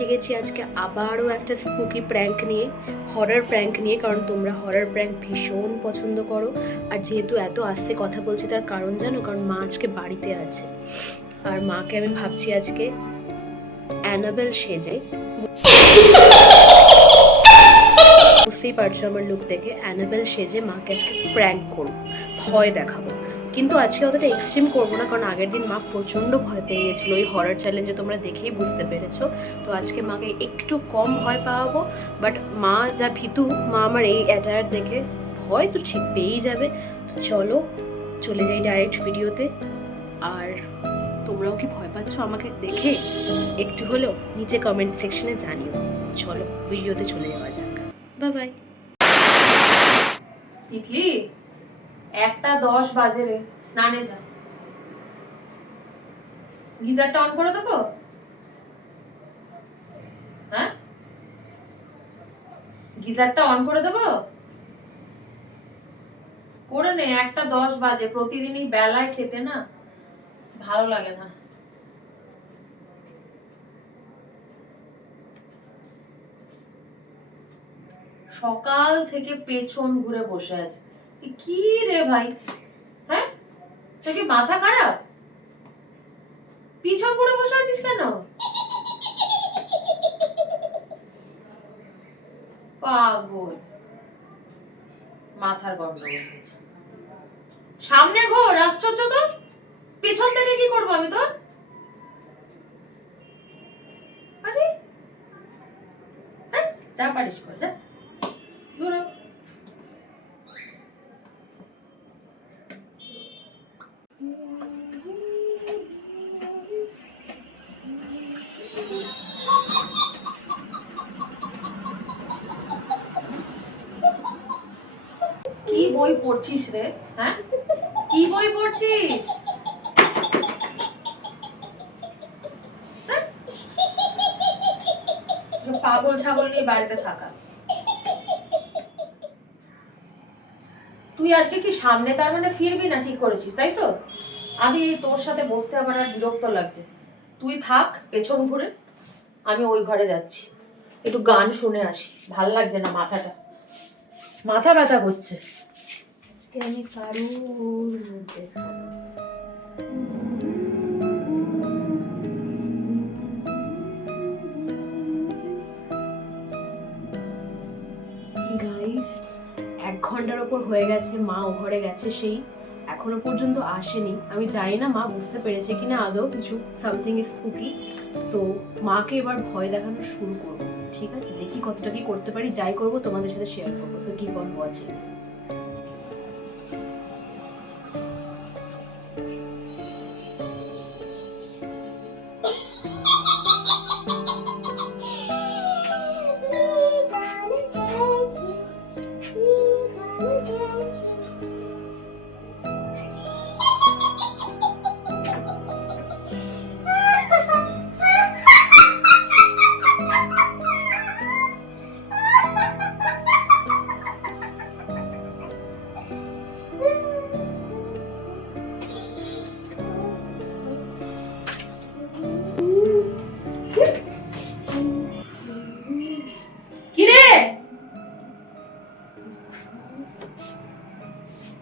এসে গেছি আজকে আবারও একটা স্পুকি প্র্যাঙ্ক নিয়ে, হরর প্র্যাঙ্ক নিয়ে, কারণ তোমরা হরর প্র্যাঙ্ক ভীষণ পছন্দ করো। আর যেহেতু এত আস্তে কথা বলছি তার কারণ জানো, কারণ মা আজকে বাড়িতে আছে। আর মাকে আমি ভাবছি আজকে অ্যানাবেল সেজে, বুঝতেই পারছো আমার লুক দেখে, অ্যানাবেল সেজে মাকে আজকে প্র্যাঙ্ক করবো, ভয় দেখাবো। কিন্তু আজকে অতটা এক্সট্রিম করবো না, কারণ আগের দিন মা প্রচণ্ড ভয় পেয়ে গেছিলো ওই হরর চ্যালেঞ্জে, তোমরা দেখেই বুঝতে পেরেছো। তো আজকে মাকে একটু কম ভয় পাওয়াবো। বাট মা যা ভীতু, মা আমার এই অ্যাটায়ার দেখে ভয় তো ঠিক পেয়েই যাবে। তো চলো চলে যাই ডাইরেক্ট ভিডিওতে। আর তোমরাও কি ভয় পাচ্ছ আমাকে দেখে? একটু হলেও নিচে কমেন্ট সেকশনে জানিও। চলো ভিডিওতে চলে যাওয়া যাক। Bye bye. তিতলি, 1:10 বাজে রে, স্নানে যা। গিজারটা অন করে দেবো? হ্যাঁ, গিজারটা অন করে দেবো? করে নে, 1:10 বাজে। প্রতিদিনই বেলায় খেতে না ভালো লাগে না। সকাল থেকে পেছন ঘুরে বসে আছে। কি রে ভাই, হ্যাঁ তোর কি মাথা খারাপ? পিছন ঘুরে বসে আছিস কেন? পাগল, মাথার গন্ডগোল হয়েছে। সামনে ঘোর, আশ্চর্য তো। পেছন থেকে কি করবো আমি তোর? আরে যা পারিস কর, যা দূর হ। কি বই পড়ছিস রে? হ্যাঁ, কি বই পড়ছিস? পাগল ছাগল নিয়ে বাড়িতে থাকা। তুই আজকে কি সামনে তার মানে ফিরবি না ঠিক করেছিস, তাই তো? আমি তোর সাথে বসতে আমার আর বিরক্ত লাগছে। তুই থাক পেছন ঘুরে, আমি ওই ঘরে যাচ্ছি, একটু গান শুনে আসি। ভাল লাগছে না, মাথা ব্যথা করছে। আজকে আমি কারুর মধ্যে গাইস, 1 ঘন্টার ওপর হয়ে গেছে, মা ও ঘরে গেছে, সেই এখনো পর্যন্ত আসেনি। আমি জানি না মা বুঝতে পেরেছে কিনা আদৌ কিছু সামথিং ইজ স্পুকি। তো মাকে এবার ভয় দেখানো শুরু করবো, ঠিক আছে? দেখি কতটা কি করতে পারি, যাই করবো তোমাদের সাথে শেয়ার করবো। So keep on watching.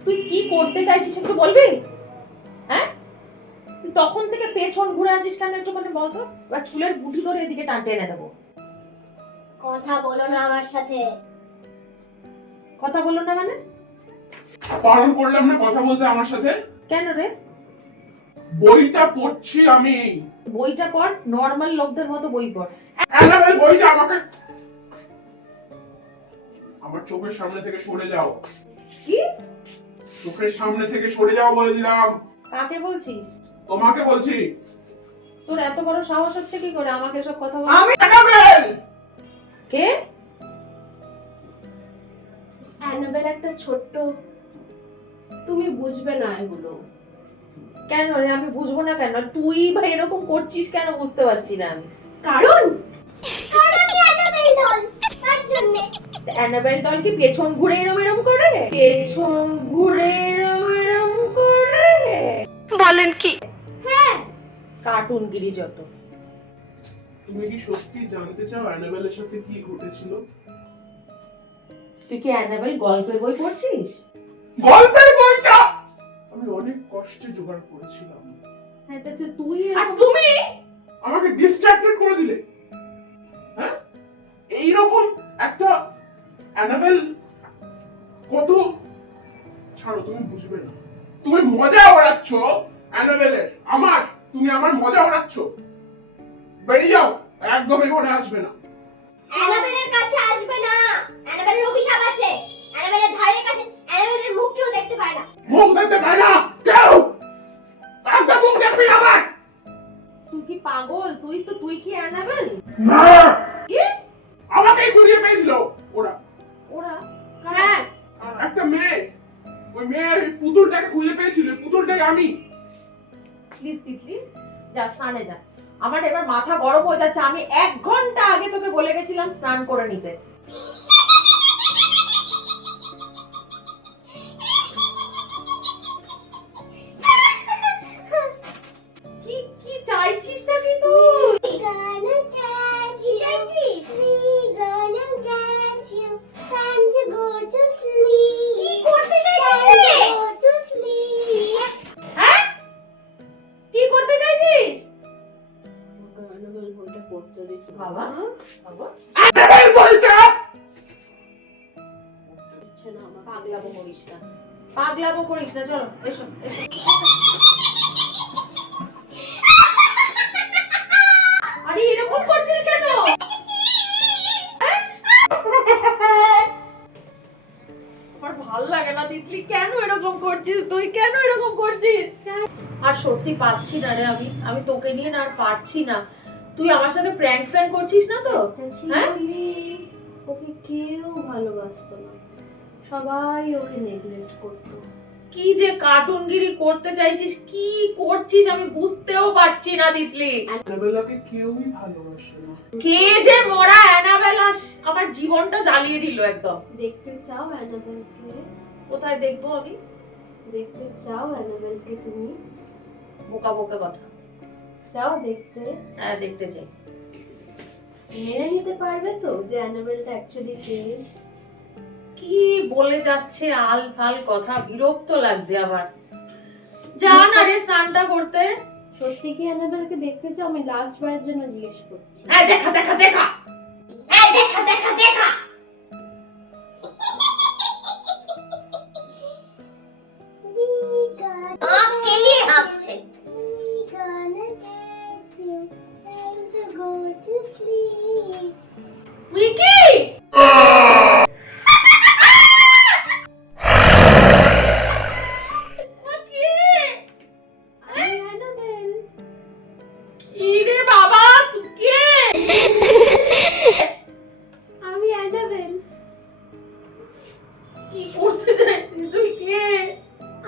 তুই কি করতে চাইছিস একটু বলবি? হ্যাঁ, তুই তখন থেকে পেছন ঘুরে আছিস কেন একটুখানি বলতো? বা চুলের বুটি ধরে এদিকে টেনে দেবো। কথা বলো না আমার সাথে। কথা বলো না মানে? বারণ করলাম না কথা বলতে আমার সাথে? কেন রে? বইটা পড়ছি আমি। বইটা পড়, নরমাল লোকদের মতো বই পড়। অ্যানাবেল বইটা আমাকে, আমার চোখের সামনে থেকে সরে যাও। কি? চোখের সামনে থেকে সরে যাও বলে দিলাম। কাকে বলছিস? তোমাকে বলছি। তোর এত বড় সাহস হচ্ছে কি করে আমাকে সব কথা বল? আমি অ্যানাবেল। কে? অ্যানাবেল একটা ছোট্ট, তুমি বুঝবে না এগুলো। কেন রে, আমি বুঝবো না কেন? তুই ভাই এরকম করছিস কেন বুঝতে পারছি না আমি। কারণ অ্যানাবেল ডল তার জন্য। অ্যানাবেল ডল কি পেছন ঘুরে এরম করে? পেছন ঘুরে এরম করে? বলেন কি? হ্যাঁ, কার্টুন গিরি যত। তুমি কি সত্যি জানতে চাও অ্যানাবেলের সাথে কি ঘটেছিল? তুই কি অ্যানাবেল গল্পের বই পড়ছিস? গল্পের বইটা আমি অনেক কষ্টে জোগাড় করেছিলাম, হ্যাঁ তা তুই আর তুমি আমাকে ডিস্ট্রাক্টেড করে দিলে। হ্যাঁ, এইরকম একটা অ্যানাবেল কত, ছাড়ো, তুমি বুঝবে না। তুমি মজা ওড়াচ্ছ অ্যানাবেলের, তুমি আমার মজা ওড়াচ্ছ। বেরিয়ে যাও, একদম এখানে আসবে না। অ্যানাবেলের কাছে আসবে না। অ্যানাবেলের অভিশাপ আছে। অ্যানাবেলের ধারের কাছে অ্যানাবেলের মুখ কেউ দেখতে পায় না। মুখ দেখতে পায় না কেউ, একটা মুখ দেখবি না আমার। তুই কি পাগল? তুই কি অ্যানাবেল? না, কি? আমাকে ঘুরিয়ে পেয়েছিল ওরা। ওরা হ্যাঁ, একটা মেয়ে, ওই মেয়ে ওই পুতুলটাকে খুঁজে পেয়েছিল, ওই পুতুলটাই আমি। প্লিজ তিতলি যা স্নানে যা। আমার এবার মাথা গরম হয়ে যাচ্ছে। আমি 1 ঘন্টা আগে তোকে বলে গেছিলাম স্নান করে নিতে। কি কি চাইছিসটা কি তুই? Gonna catch you. We gonna catch you. Time to go to sleep. কি করতে চাইছিস রে? Go to sleep. হ্যাঁ, কি করতে চাইছিস? অ্যানাবেল বইটা পড়তে দিচ্ছি বাবা বাবা অ্যানাবেল বলটা দিচ্ছে না আমাকে। পাগলামো করিস না, পাগলামো করিস না। চলো এসো এসো। আরে এরকম করছিস কেন? আমার ভাল লাগে না তিতলি, কেন এরকম করছিস? তুই কেন এরকম করছিস? আর সত্যি পাচ্ছি না রে, আমি তোকে নিয়ে না আর পারছি না। তুই আমার সাথে প্র্যাঙ্ক ফ্র্যাঙ্ক করছিস না তো? হ্যাঁ? ওকে কেউ ভালোবাসতো না, সবাই ওকে নেগলেক্ট করতো। কি যে কার্টুনগিরি করতে চাইছিস, কি করছিস আমি বুঝতেও পারছি না তিতলি। অ্যানাবেলাকে কেউই ভালোবাসে না। কে যে মরা অ্যানাবেলা আমার জীবনটা জ্বালিয়ে দিল একদম। দেখতে চাও অ্যানাবেলকে? কোথায় দেখবো আমি? দেখতে চাও অ্যানাবেলকে? তুমি বোকা বোকা কথা। চাও দেখতে? হ্যাঁ দেখতে চাই। মেনে নিতে পারবে তো যে অ্যানাবেলটা অ্যাকচুয়ালি কে? কি বলে যাচ্ছে আল ফাল কথা, বিরক্ত লাগছে আমার। যা না রে স্নানটা করতে। সত্যি কি অ্যানাবেলকে দেখতে চাও? আমি লাস্ট বারের জন্য জিজ্ঞেস করছি। হ্যাঁ দেখা দেখা দেখা। এই দেখা দেখা দেখা। আঁখ কেলিয়ে হাসছে। We gonna catch you. Time to go to sleep. তুই কি? আমি অ্যানাবেল। কি রে বাবা তুই কে? আমি অ্যানাবেল। কি করতে চাইছিস? তুই কে?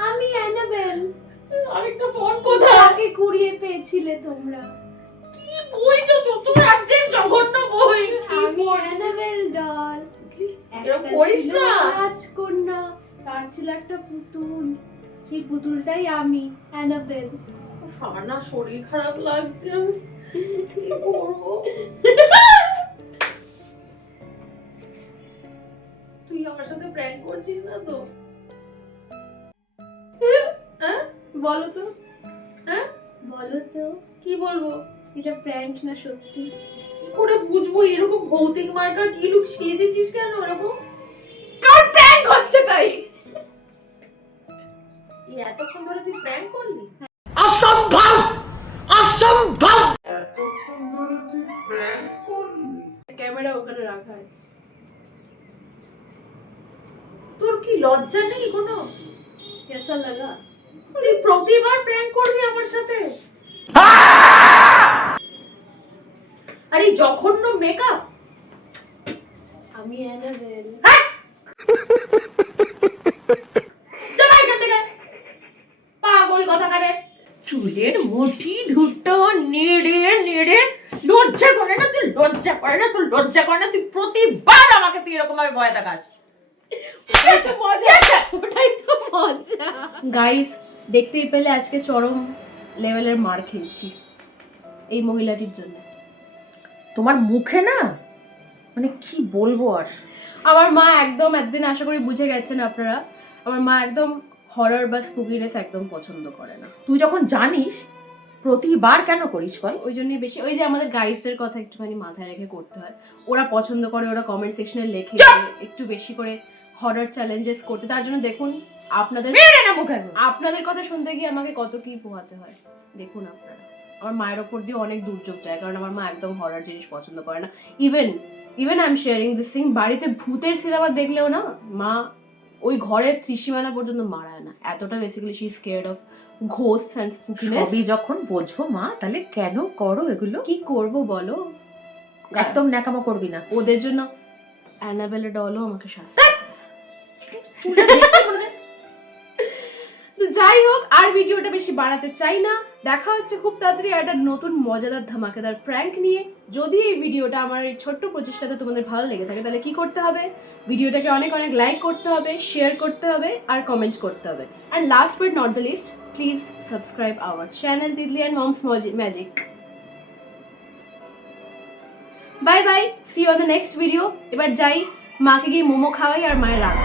আমি অ্যানাবেল। আরেকটা ফোন কোথায়? কাকে কুড়িয়ে পেয়েছিলে তোমরা? কি বই তো তুই রাজ্যের জঘন্য বই। কি আমি বই? Annabelle doll. এরকম করিস না। রাজকন্যা, তার ছিল একটা পুতুল, সেই পুতুলটাই আমি অ্যানাবেল। আমার না শরীর খারাপ লাগছে, কি করবো? তুই আমার সাথে প্র্যাঙ্ক করছিস না তো? হ্যাঁ বলো তো, হ্যাঁ বলো তো, কি বলবো? এটা প্র্যাঙ্ক না সত্যি? কি করে বুঝবো? এরকম ভৌতিক মার্কা কি লুক সেজেছিস কেন এরকম? কার প্র্যাঙ্ক হচ্ছে তাই? এই এতক্ষণ ধরে তুই প্র্যাঙ্ক করলি? असंभव असंभव ক্যামেরা ওখানে রাখা আছে। তোর কি লজ্জা নেই কোনো? কেসা লাগা? তুই প্রতিবার প্র্যাঙ্ক করবি আমার সাথে? আরে জঘন্য মেকআপ। আমি অ্যানাবেল। যাবা এখান থেকে, পাগল কথাকারে। চুলের মুঠি দুটো নেড়ে নেড়ে, লজ্জা করে না? তুই লজ্জা করে না? তুই লজ্জা করে না? তুই প্রতিবার আমাকে তুই এরকম ভাবে ভয় দেখাস। ওটাই তো মজা। গাইস, দেখতেই পেলে আজকে চরম লেভেলের মার খেয়েছি এই মহিলাটির জন্য। তোমার মুখে না মানে কি বলবো আর। আমার মা একদম একদিন আশা করি বুঝে গেছেন আপনারা, আমার মা একদম হরর বা স্পুকিনেস একদম পছন্দ করে না। তুই যখন জানিস প্রতিবার কেন করিস বল? ওই জন্যই বেশি ওই যে আমাদের গাইসদের কথা একটুখানি মাথায় রেখে করতে হয়। ওরা পছন্দ করে, ওরা কমেন্ট সেকশনে লেখে একটু বেশি করে হরর চ্যালেঞ্জেস করতে। তার জন্য দেখুন আপনাদের আপনাদের কথা শুনতে গিয়ে আমাকে কত কি পোহাতে হয়। দেখুন আপনারা, আমার মায়ের ওপর দিয়ে অনেক দুর্যোগ যায়, কারণ আমার মা একদম হরর জিনিস পছন্দ করে না। Even I am sharing this thing, বাড়িতে ভূতের সিনেমা দেখলেও না মা ওই ঘরের ত্রিসীমানা পর্যন্ত মারায় না, এতটা basically she is scared of ghost and spookiness. সবই যখন বোঝো মা, তাহলে কেন করো এগুলো? কি করব বলো? একদম ন্যাকামো করবি না। ওদের জন্য অ্যানাবেলের ডলও আমাকে শাস্তি। তো যাই হোক, আর ভিডিওটা বেশি বাড়াতে চাই না। দেখা হচ্ছে খুব তাড়াতাড়ি একটা নতুন মজাদার ধামাকেদার প্র্যাঙ্ক নিয়ে। যদি এই ভিডিওটা আমার এই ছোট্ট প্রচেষ্টাতে তোমাদের ভালো লেগে থাকে, তাহলে কি করতে হবে? ভিডিওটাকে অনেক অনেক লাইক করতে হবে, শেয়ার করতে হবে, আর কমেন্ট করতে হবে। আর last but not the least, please subscribe our channel Titli and mom's magic. Bye bye, see you on the next video. এবার যাই, মাকে গিয়ে মোমো খাওয়াই আর মায়ের রাগ।